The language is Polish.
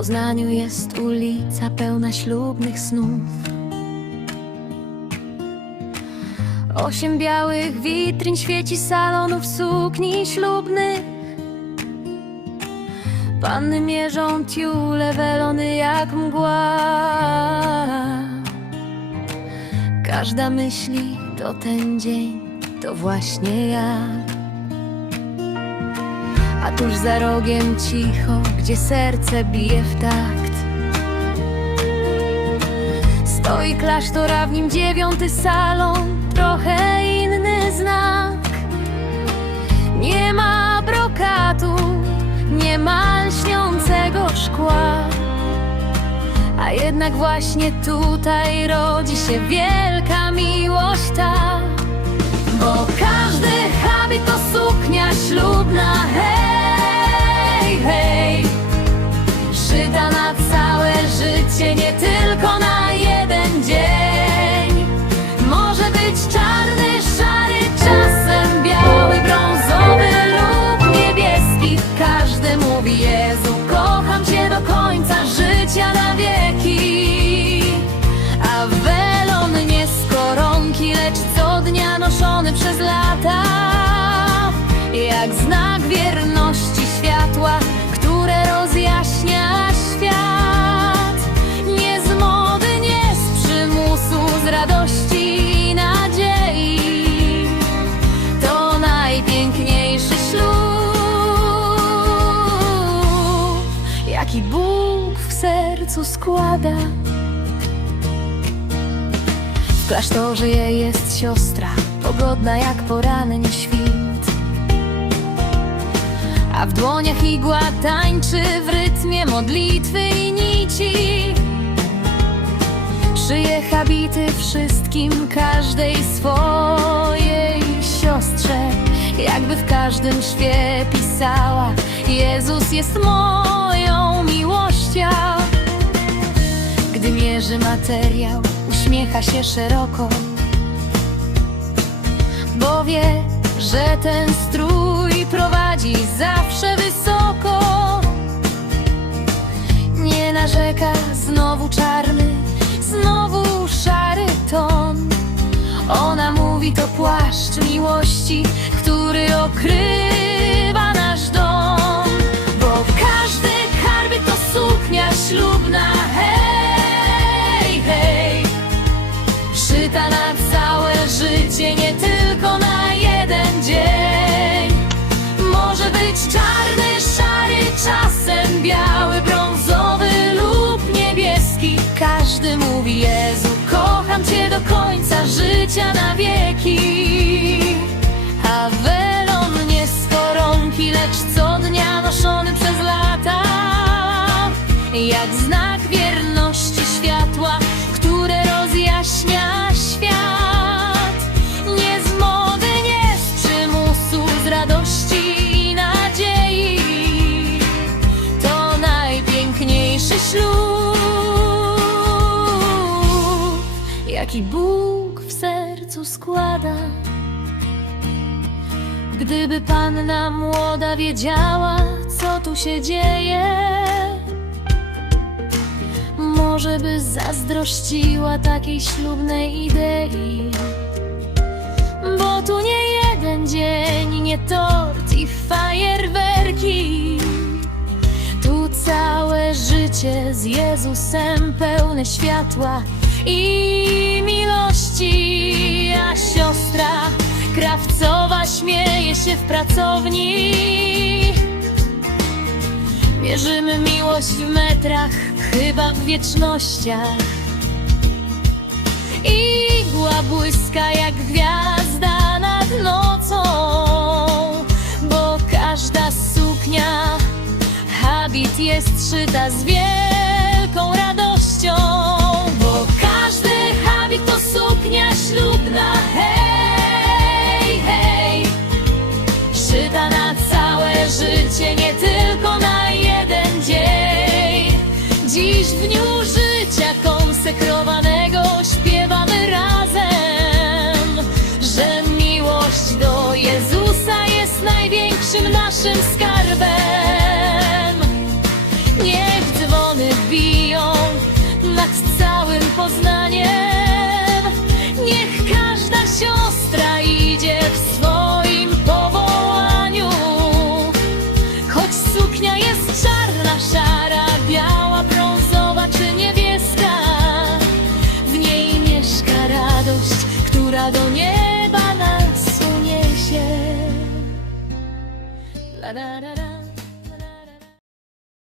Poznaniu jest ulica pełna ślubnych snów. Osiem białych witryn świeci salonów sukni ślubnych. Panny mierzą tiule welony jak mgła. Każda myśli to ten dzień, to właśnie ja. Tuż za rogiem cicho, gdzie serce bije w takt. Stoi klasztor, a w nim dziewiąty salon, trochę inny znak. Nie ma brokatu, nie ma lśniącego szkła. A jednak właśnie tutaj rodzi się wielka miłość ta. Bo każdy habit to suknia ślubna, hej, przez lata. Jak znak wierności światła, które rozjaśnia świat. Nie z mody, nie z przymusu, z radości i nadziei. To najpiękniejszy ślub Jaki Bóg w sercu składa klasztorze jest siostra, pogodna jak poranny świt. A w dłoniach igła tańczy w rytmie modlitwy i nici. Szyje habity wszystkim, każdej swojej siostrze. Jakby w każdym szwie pisała: Jezus jest moją miłością. Gdy mierzy materiał, uśmiecha się szeroko, bo wie, że ten strój prowadzi zawsze wysoko. Nie narzeka, znowu czarny, znowu szary ton. Ona mówi to płaszcz miłości, który okrywa tylko na jeden dzień. Może być czarny, szary, czasem biały, brązowy lub niebieski. Każdy mówi Jezu, kocham Cię do końca życia na wieki. A welon nie z koronki, lecz co dnia noszony przez lata. Jak znak wierności światła, które rozjaśnia jaki Bóg w sercu składa. Gdyby panna młoda wiedziała, co tu się dzieje, może by zazdrościła takiej ślubnej idei. Bo tu nie jeden dzień, nie tort i fajerwerki. Tu całe życie z Jezusem pełne światła i miłości. A siostra krawcowa śmieje się w pracowni. Mierzymy miłość w metrach, chyba w wiecznościach. Igła błyska jak gwiazda nad nocą, bo każda suknia, habit jest szyta z wielką radością. Suknia ślubna, hej, hej. Szyta na całe życie, nie tylko na jeden dzień. Dziś w dniu życia konsekrowanego śpiewamy razem, że miłość do Jezusa jest największym naszym skarbem. która do nieba nas uniesie. La, la, la, la.